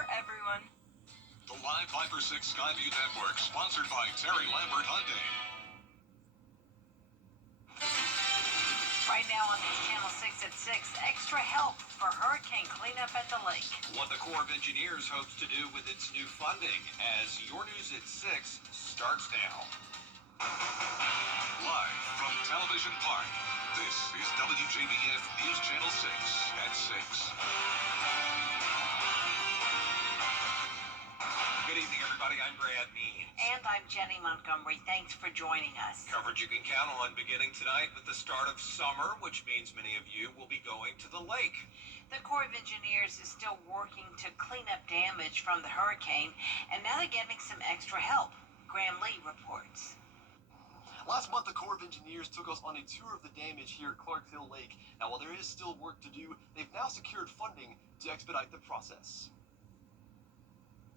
for everyone. The Live Viper 6 Skyview Network, sponsored by Terry Lambert Hyundai. Right now on News Channel 6 at 6, extra help for hurricane cleanup at the lake. What the Corps of Engineers hopes to do with its new funding, as your News at 6 starts now. Live from Television Park, this is WJBF News Channel 6 at 6. Good evening, everybody. I'm Brad Means. And I'm Jenny Montgomery. Thanks for joining us. Coverage you can count on beginning tonight with the start of summer, which means many of you will be going to the lake. The Corps of Engineers is still working to clean up damage from the hurricane, and now they're getting some extra help. Graham Lee reports. Last month, the Corps of Engineers took us on a tour of the damage here at Clark Hill Lake. Now, while there is still work to do, they've now secured funding to expedite the process.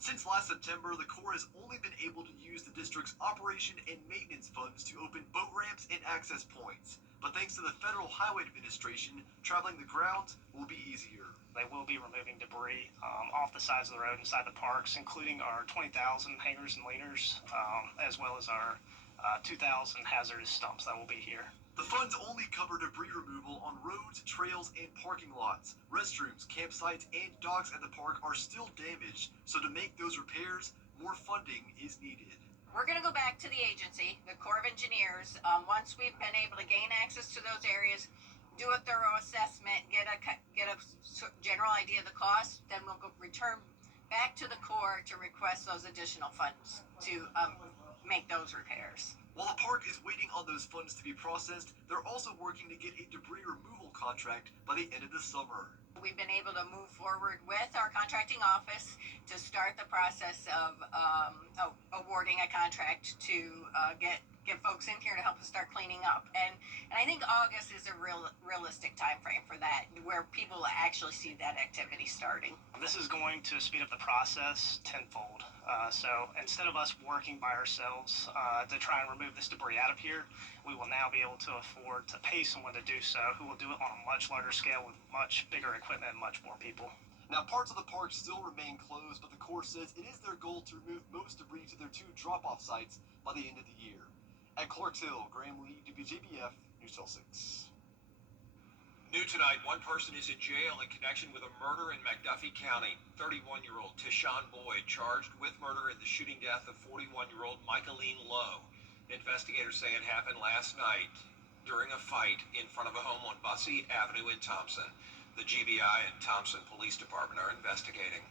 Since last September, the Corps has only been able to use the district's operation and maintenance funds to open boat ramps and access points. But thanks to the Federal Highway Administration, traveling the grounds will be easier. They will be removing debris off the sides of the road inside the parks, including our 20,000 hangers and leaners, as well as our 2,000 hazardous stumps that will be here. The funds only cover debris removal on roads, trails, and parking lots. Restrooms, campsites, and docks at the park are still damaged, so to make those repairs, more funding is needed. We're going to go back to the agency, the Corps of Engineers. Once we've been able to gain access to those areas, do a thorough assessment, get a general idea of the cost, then we'll return back to the Corps to request those additional funds to make those repairs. While the park is waiting on those funds to be processed, they're also working to get a debris removal contract by the end of the summer. We've been able to move forward with our contracting office to start the process of awarding a contract to get folks in here to help us start cleaning up. And I think August is a realistic time frame for that, where people will actually see that activity starting. This is going to speed up the process tenfold. So instead of us working by ourselves to try and remove this debris out of here, we will now be able to afford to pay someone to do so, who will do it on a much larger scale with much bigger equipment and much more people. Now, parts of the park still remain closed, but the Corps says it is their goal to remove most debris to their 2 drop-off sites by the end of the year. At Clark Hill, Graham Lee, WJBF, News Channel 6. New tonight, one person is in jail in connection with a murder in McDuffie County. 31-year-old Tishawn Boyd charged with murder in the shooting death of 41-year-old Michaeline Lowe. Investigators say it happened last night during a fight in front of a home on Bussey Avenue in Thompson. The GBI and Thompson Police Department are investigating.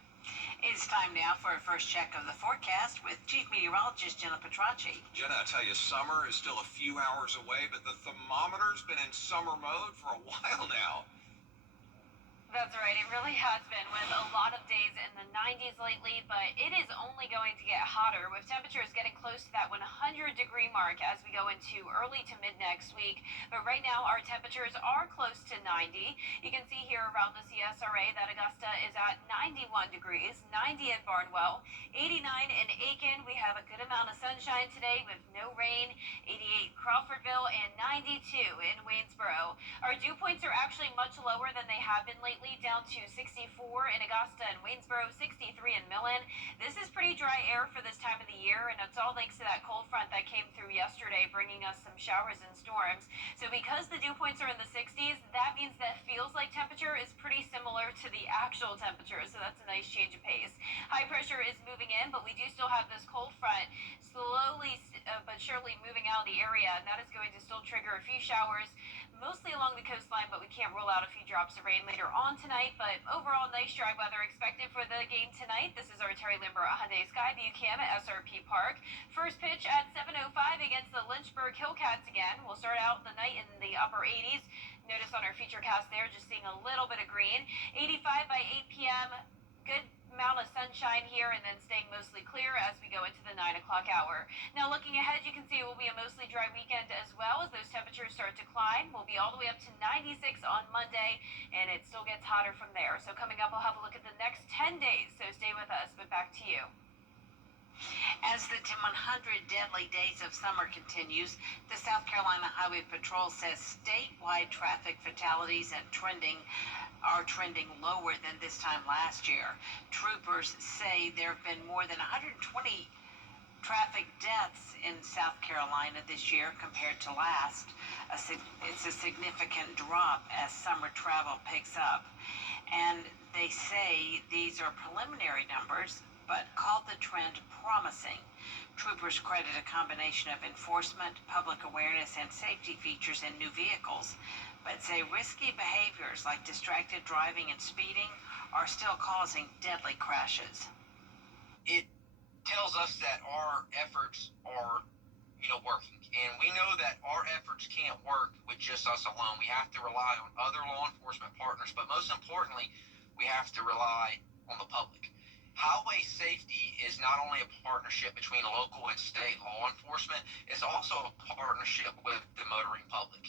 It's time now for a first check of the forecast with Chief Meteorologist Jenna Petracci. Jenna, I tell you, summer is still a few hours away, but the thermometer's been in summer mode for a while now. That's right. It really has been, with a lot of days in the 90s lately, but it is only going to get hotter, with temperatures getting close to that 100-degree mark as we go into early to mid next week. But right now, our temperatures are close to 90. You can see here around the CSRA that Augusta is at 91 degrees, 90 in Barnwell, 89 in Aiken. We have a good amount of sunshine today with no rain, 88 Crawfordville, and 92 in Waynesboro. Our dew points are actually much lower than they have been lately, down to 64 in Augusta and Waynesboro, 63 in Millen. This is pretty dry air for this time of the year, and it's all thanks to that cold front that came through yesterday, bringing us some showers and storms. So because the dew points are in the 60s, that means that feels like temperature is pretty similar to the actual temperature, so that's a nice change of pace. High pressure is moving in, but we do still have this cold front slowly but surely moving out of the area, and that is going to still trigger a few showers, mostly along the coastline, but we can't rule out a few drops of rain later on tonight. But overall, nice dry weather expected for the game tonight. This is our Terry Lambert Hyundai Skyview Cam at SRP Park. First pitch at 7:05 against the Lynchburg Hillcats again. We'll start out the night in the upper 80s. Notice on our feature cast there, just seeing a little bit of green. 85 by 8 p.m. Good amount of sunshine here, and then staying mostly clear as we go into the 9 o'clock hour. Now looking ahead, you can see it will be a mostly dry weekend as well as those temperatures start to climb. We'll be all the way up to 96 on Monday, and it still gets hotter from there. So coming up, we'll have a look at the next 10 days, so stay with us. But back to you. As the 100 deadly days of summer continues, the South Carolina Highway Patrol says statewide traffic fatalities are trending lower than this time last year. Troopers say there have been more than 120 traffic deaths in South Carolina this year compared to last. It's a significant drop as summer travel picks up. And they say these are preliminary numbers, but called the trend promising. Troopers credit a combination of enforcement, public awareness, and safety features in new vehicles, but say risky behaviors like distracted driving and speeding are still causing deadly crashes. It tells us that our efforts are, working. And we know that our efforts can't work with just us alone. We have to rely on other law enforcement partners, but most importantly, we have to rely on the public. Highway safety is not only a partnership between local and state law enforcement, it's also a partnership with the motoring public.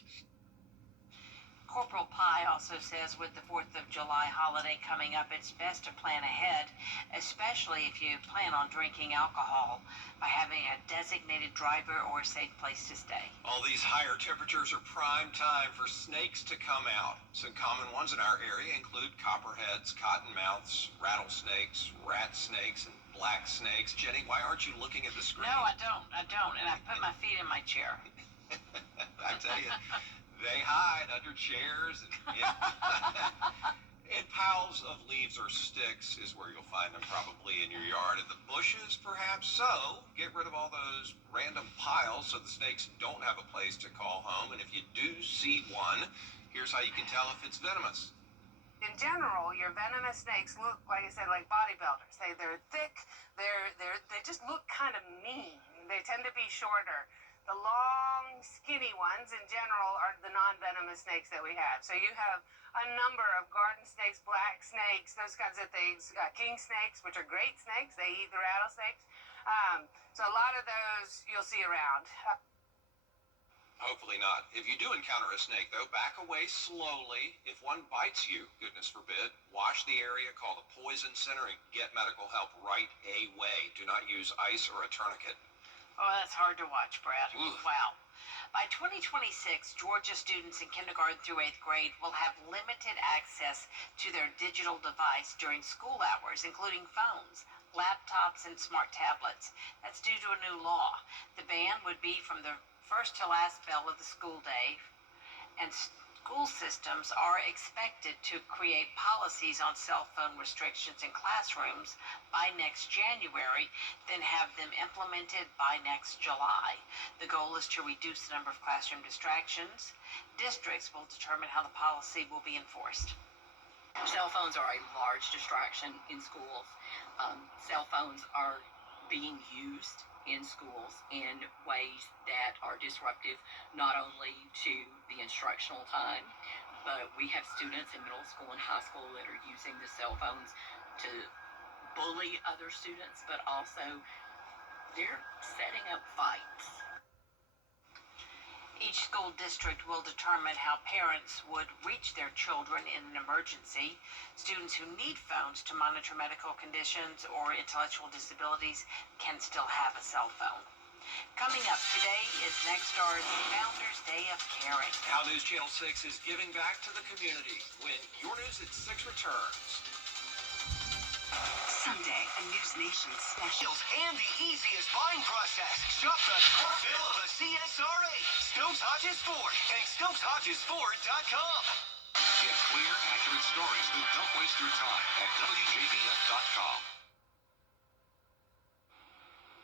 Corporal Pye also says with the 4th of July holiday coming up, it's best to plan ahead, especially if you plan on drinking alcohol, by having a designated driver or a safe place to stay. All these higher temperatures are prime time for snakes to come out. Some common ones in our area include copperheads, cottonmouths, rattlesnakes, rat snakes, and black snakes. Jenny, why aren't you looking at the screen? No, I don't, and I put my feet in my chair. I tell you, they hide under chairs and in piles of leaves or sticks is where you'll find them, probably in your yard. In the bushes, perhaps so. Get rid of all those random piles so the snakes don't have a place to call home. And if you do see one, here's how you can tell if it's venomous. In general, your venomous snakes look, like I said, like bodybuilders. They're thick. They just look kind of mean. They tend to be shorter. The long, skinny ones, in general, are the non-venomous snakes that we have. So you have a number of garden snakes, black snakes, those kinds of things, king snakes, which are great snakes. They eat the rattlesnakes. So a lot of those you'll see around. Hopefully not. If you do encounter a snake, though, back away slowly. If one bites you, goodness forbid, wash the area, call the poison center, and get medical help right away. Do not use ice or a tourniquet. Oh, that's hard to watch, Brad. Oof. Wow. By 2026, Georgia students in kindergarten through 8th grade will have limited access to their digital device during school hours, including phones, laptops, and smart tablets. That's due to a new law. The ban would be from the first to last bell of the school day, and school systems are expected to create policies on cell phone restrictions in classrooms by next January, then have them implemented by next July. The goal is to reduce the number of classroom distractions. Districts will determine how the policy will be enforced. Cell phones are a large distraction in schools. Cell phones are being used in schools in ways that are disruptive not only to the instructional time, but we have students in middle school and high school that are using the cell phones to bully other students, but also they're setting up fights. Each school district will determine how parents would reach their children in an emergency. Students who need phones to monitor medical conditions or intellectual disabilities can still have a cell phone. Coming up today is Nextstar's Founders Day of Caring. How News Channel 6 is giving back to the community when Your News at 6 returns. Someday, a News Nation special. And the easiest buying process. Shop the core bill of a CSRA. Stokes Hodges Ford and StokesHodgesFord.com. Get clear, accurate stories that don't waste your time at WJBF.com.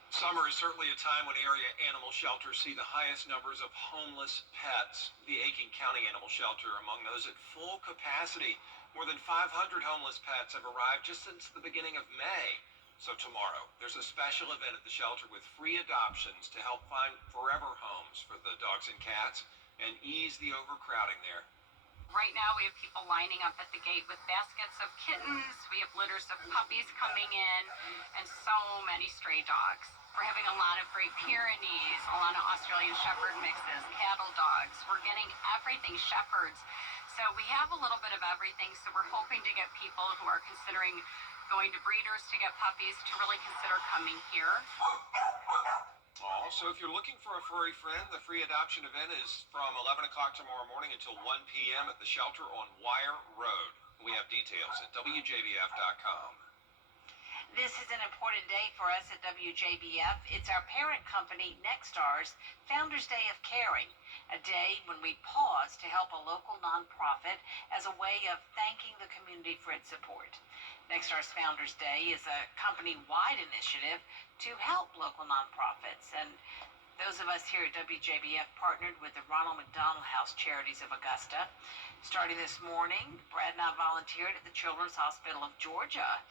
Summer is certainly a time when area animal shelters see the highest numbers of homeless pets. The Aiken County Animal Shelter among those at full capacity. More than 500 homeless pets have arrived just since the beginning of May. So tomorrow, there's a special event at the shelter with free adoptions to help find forever homes for the dogs and cats and ease the overcrowding there. Right now, we have people lining up at the gate with baskets of kittens. We have litters of puppies coming in, and so many stray dogs. We're having a lot of Great Pyrenees, a lot of Australian Shepherd mixes, cattle dogs. We're getting everything shepherds. So we have a little bit of everything. So we're hoping to get people who are considering going to breeders to get puppies to really consider coming here. Also, if you're looking for a furry friend, the free adoption event is from 11 o'clock tomorrow morning until 1 p.m. at the shelter on Wire Road. We have details at WJBF.com. This is an important day for us at WJBF. It's our parent company, Nexstar's Founders Day of Caring, a day when we pause to help a local nonprofit as a way of thanking the community for its support. Nexstar's Founders Day is a company-wide initiative to help local nonprofits, and those of us here at WJBF partnered with the Ronald McDonald House Charities of Augusta. Starting this morning, Brad and I volunteered at the Children's Hospital of Georgia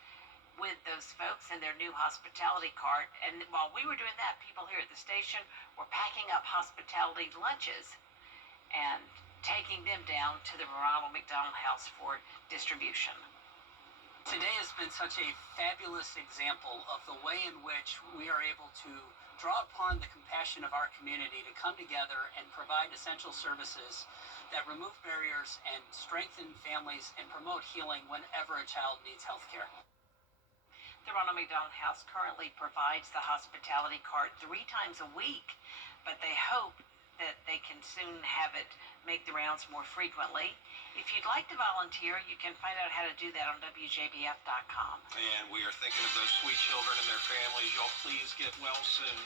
with those folks in their new hospitality cart. And while we were doing that, people here at the station were packing up hospitality lunches and taking them down to the Ronald McDonald House for distribution. Today has been such a fabulous example of the way in which we are able to draw upon the compassion of our community to come together and provide essential services that remove barriers and strengthen families and promote healing whenever a child needs health care. The Ronald McDonald House currently provides the hospitality cart 3 times a week, but they hope that they can soon have it make the rounds more frequently. If you'd like to volunteer, you can find out how to do that on WJBF.com. And we are thinking of those sweet children and their families. Y'all please get well soon.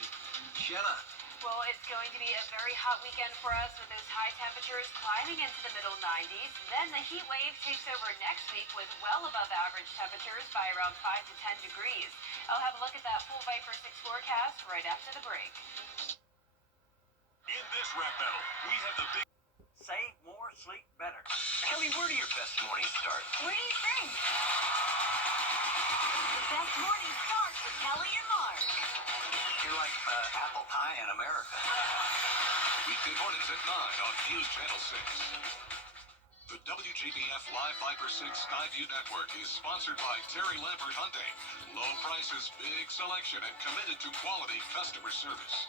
Jenna. Well, it's going to be a very hot weekend for us with those high temperatures climbing into the middle 90s. Then the heat wave takes over next week with well above average temperatures by around 5 to 10 degrees. I'll have a look at that full Viper 6 forecast right after the break. In this rap battle, we have the big... Save more, sleep better. Kelly, where do your best mornings start? What do you think? The best morning starts with Kelly and Mark. You're like apple pie in America. Weekday mornings at 9 on News Channel 6. The WJBF Live Viper 6 Skyview Network is sponsored by Terry Lampert Hyundai. Low prices, big selection, and committed to quality customer service.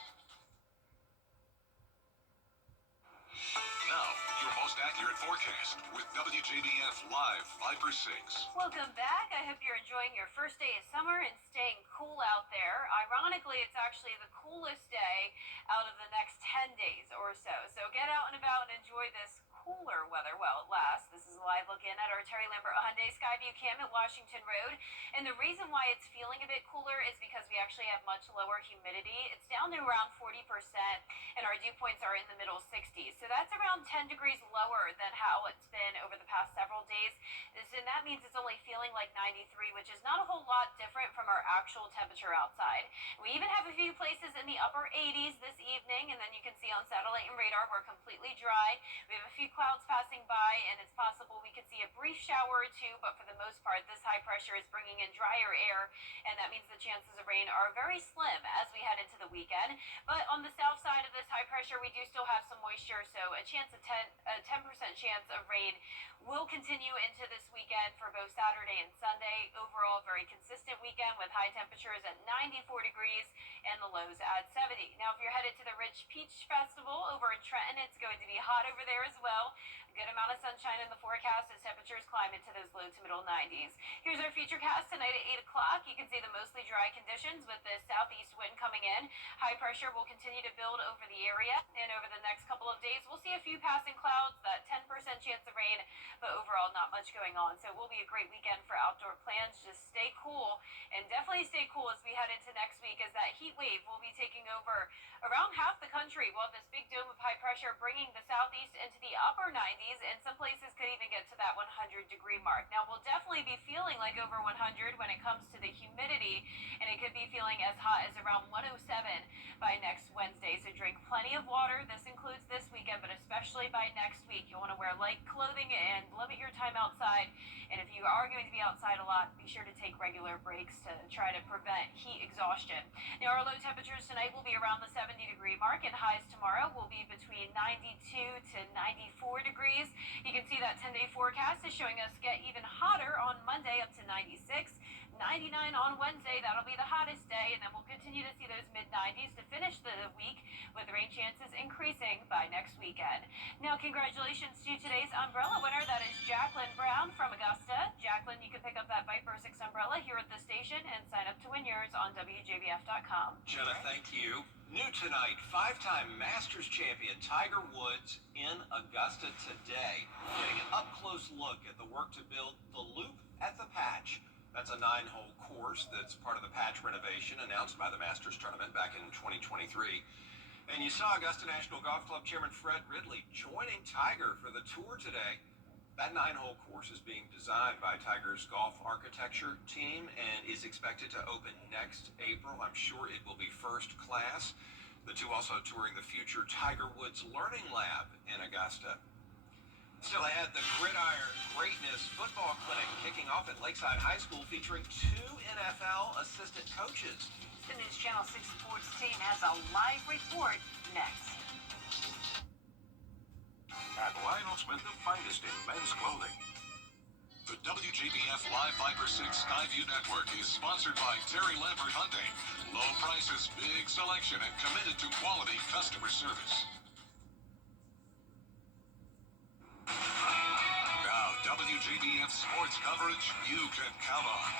Now, your most accurate forecast with WJBF Live Viper 6. Welcome back. I hope you're enjoying your first day of summer and staying cool out there. Ironically, it's actually the coolest day out of the next 10 days or so. So get out and about and enjoy this cooler weather while it lasts. This is a live look in at our Terry Lampert Hyundai Skyview Cam at Washington Road. And the reason why it's feeling a bit cooler is because we actually have much lower humidity. It's down to around 40%, and our dew points are in the middle 60s. So that's around 10 degrees lower than how it's been over the past several days. And that means it's only feeling like 93, which is not a whole lot different from our actual temperature outside. We even have a few places in the upper 80s this evening, and then you can see on satellite and radar we're completely dry. We have a few clouds passing by, and it's possible we could see a brief shower or two, but for the most part, this high pressure is bringing in drier air, and that means the chances of rain are very slim as we head into the weekend. But on the south side of this high pressure, we do still have some moisture, so a 10% chance of rain will continue into this weekend for both Saturday and Sunday. Overall, very consistent weekend with high temperatures at 94 degrees and the lows at 70. Now, if you're headed to the Rich Peach Festival over in Trenton, it's going to be hot over there as well. A good amount of sunshine in the forecast as temperatures climb into those low to middle 90s. Here's our future cast tonight at 8 o'clock. You can see the mostly dry conditions with the southeast wind coming in. High pressure will continue to build over the area, and over the next couple of days, we'll see a few passing clouds, that 10% chance of rain, but overall not much going on. So it will be a great weekend for outdoor plans. Just stay cool, and definitely stay cool as we head into next week, as that heat wave will be taking over around half the country. We'll have this big dome of high pressure bringing the southeast into the upper 90s, and some places could even get to that 100-degree mark. Now, we'll definitely be feeling like over 100 when it comes to the humidity, and it could be feeling as hot as around 107 by next Wednesday. So drink plenty of water. This includes this weekend, but especially by next week. You'll want to wear light clothing and limit your time outside. And if you are going to be outside a lot, be sure to take regular breaks to try to prevent heat exhaustion. Now, our low temperatures tonight will be around the 70-degree mark, and highs tomorrow will be between 92 to 94 degrees. You can see that 10-day forecast is showing us get even hotter on Monday up to 96, 99 on Wednesday. That'll be the hottest day, and then we'll continue to see those mid-90s to finish the week, with rain chances increasing by next weekend. Now, congratulations to today's umbrella winner. That is Jacqueline Brown from Augusta. Jacqueline, you can pick up that Viper 6 umbrella here at the station and sign up to win yours on WJBF.com. Jenna, thank you. New tonight, five-time Masters champion Tiger Woods in Augusta today, getting an up-close look at the work to build the Loop at the Patch. That's a 9-hole course that's part of the Patch renovation announced by the Masters tournament back in 2023. And you saw Augusta National Golf Club Chairman Fred Ridley joining Tiger for the tour today. That 9-hole course is being designed by Tiger's golf architecture team and is expected to open next April. I'm sure it will be first class. The two also touring the future Tiger Woods Learning Lab in Augusta. Still ahead, the Gridiron Greatness Football Clinic kicking off at Lakeside High School, featuring 2 NFL assistant coaches. The News Channel 6 Sports team has a live report next. At Lionel Smith, the finest in men's clothing. The WJBF Live Viper 6 Skyview Network is sponsored by Terry Lambert Hyundai. Low prices, big selection, and committed to quality customer service. Now, WJBF sports coverage you can count on.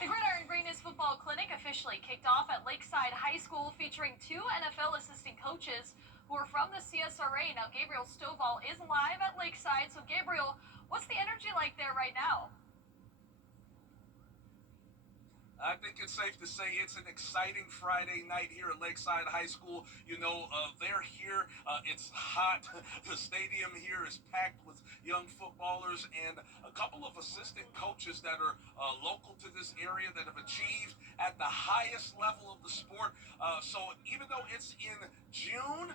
The Gridiron Greatness Football Clinic officially kicked off at Lakeside High School, featuring 2 NFL assistant coaches who are from the CSRA. Now, Gabriel Stovall is live at Lakeside. So, Gabriel, what's the energy like there right now? I think it's safe to say it's an exciting Friday night here at Lakeside High School. You know, they're here. It's hot. The stadium here is packed with young footballers and a couple of assistant coaches that are local to this area that have achieved at the highest level of the sport. So even though it's in June,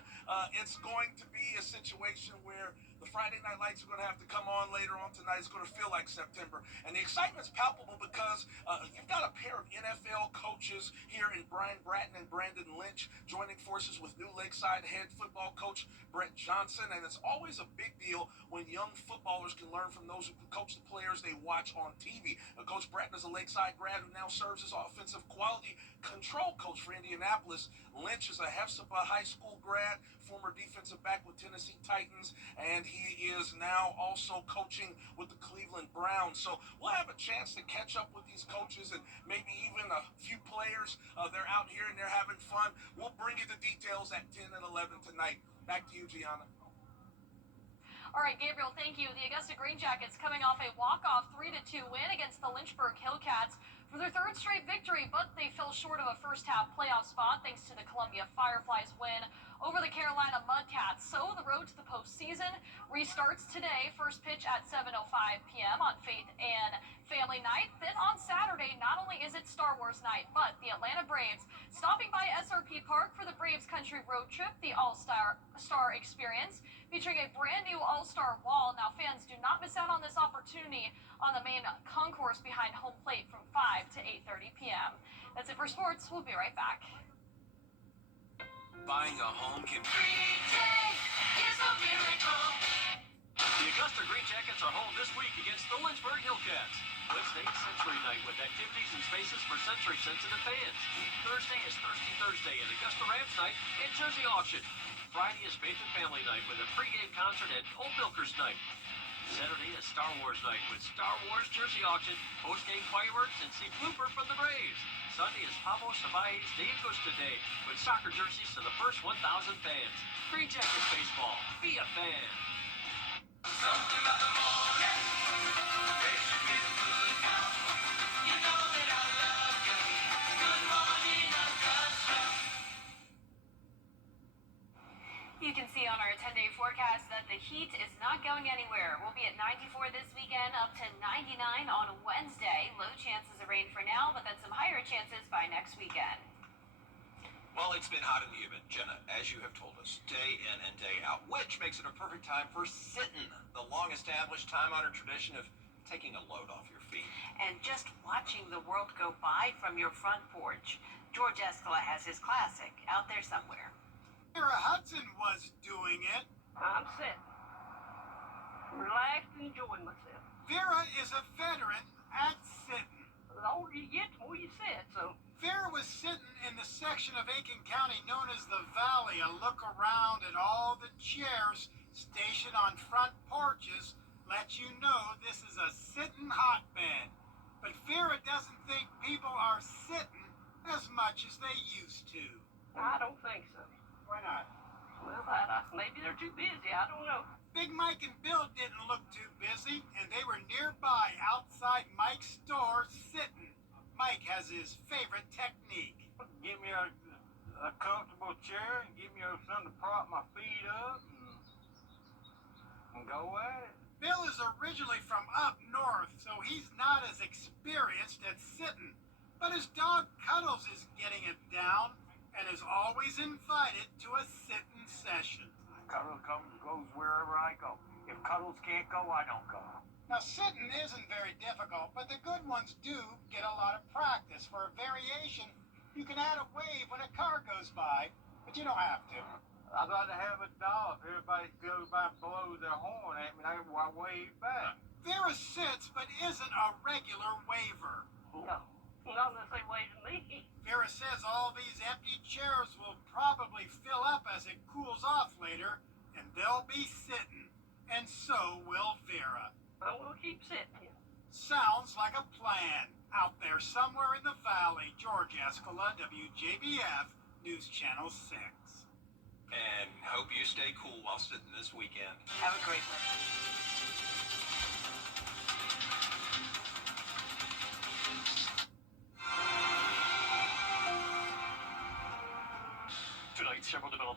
it's going to be a situation where the Friday Night Lights are going to have to come on later on tonight. It's going to feel like September. And the excitement's palpable because you've got a pair of NFL coaches here in Brian Bratton and Brandon Lynch joining forces with new Lakeside head football coach Brett Johnson. And it's always a big deal when young footballers can learn from those who coach the players they watch on TV. Coach Bratton is a Lakeside grad who now serves as offensive quality control coach for Indianapolis. Lynch is a Hephzibah High School grad, former defensive back with Tennessee Titans, and he is now also coaching with the Cleveland Browns. So we'll have a chance to catch up with these coaches and maybe even a few players. They're out here and they're having fun. We'll bring you the details at 10 and 11 tonight. Back to you, Gianna. All right, Gabriel, thank you. The Augusta Green Jackets coming off a walk-off 3-2 win against the Lynchburg Hillcats for their 3rd straight victory, but they fell short of a first-half playoff spot thanks to the Columbia Fireflies win over the Carolina Mudcats. So the road to the postseason restarts today. First pitch at 7:05 p.m. on Faith and Family Night. Then on Saturday, not only is it Star Wars night, but the Atlanta Braves stopping by SRP Park for the Braves Country Road Trip, the All-Star Experience, featuring a brand new All-Star wall. Now, fans, do not miss out on this opportunity on the main concourse behind home plate from 5 to 8:30 p.m. That's it for sports. We'll be right back. Buying a home can be Is a miracle. The Augusta Green Jackets are home this week against the Lynchburg Hillcats. Wednesday is Century Night with activities and spaces for century-sensitive fans. Thursday is Thirsty Thursday and Augusta Rams Night and Jersey Auction. Friday is Faith and Family Night with a pregame concert at Old Milkers Night. Saturday is Star Wars Night with Star Wars Jersey Auction, postgame fireworks, and see blooper from the Braves. Sunday is Pablo Savai's de Augusta Day with soccer jerseys to the first 1,000 fans. Green Jackets baseball. Be a fan. Something about the morning makes you feel good now. You know that I love you. Good morning, Augusta. You can see on our 10-day forecast that the heat is not going anywhere. We'll be at 94 this weekend, up to 99 on Wednesday. Low chances of rain for now, but then some higher chances by next weekend. Well, it's been hot and humid, Jenna, as you have told us, day in and day out, which makes it a perfect time for sittin', the long-established, time-honored tradition of taking a load off your feet. And just watching the world go by from your front porch. George Escala has his classic out there somewhere. Sarah Hudson was doing it. I'm set. Relaxed, enjoying myself. Vera is a veteran at sitting. the older you get, the more you sit. So Vera was sitting in the section of Aiken County known as the Valley, a look around at all the chairs stationed on front porches lets you know this is a sitting hotbed. But Vera doesn't think people are sitting as much as they used to. I don't think so. Why not? Well, maybe they're too busy. I don't know. Big Mike and Bill didn't look too busy, and they were nearby outside Mike's store sitting. Mike has his favorite technique. Give me a comfortable chair and give me something to prop my feet up and go at it. Bill is originally from up north, so he's not as experienced at sitting. But his dog Cuddles is getting it down and is always invited to a sitting session. Cuddles goes wherever I go. If Cuddles can't go, I don't go. Now, sitting isn't very difficult, but the good ones do get a lot of practice. For a variation, you can add a wave when a car goes by, but you don't have to. I'd rather have a dog. If everybody goes by and blows their horn at me, I wave back. Vera sits, but isn't a regular waver. No, not unless they wave to me. Vera says all these empty chairs will probably fill up as it cools off later, and they'll be sitting. And so will Vera. But we'll keep sitting here. Sounds like a plan. Out there somewhere in the valley, George Escala, WJBF, News Channel 6. And hope you stay cool while sitting this weekend. Have a great one. Tonight, several developments.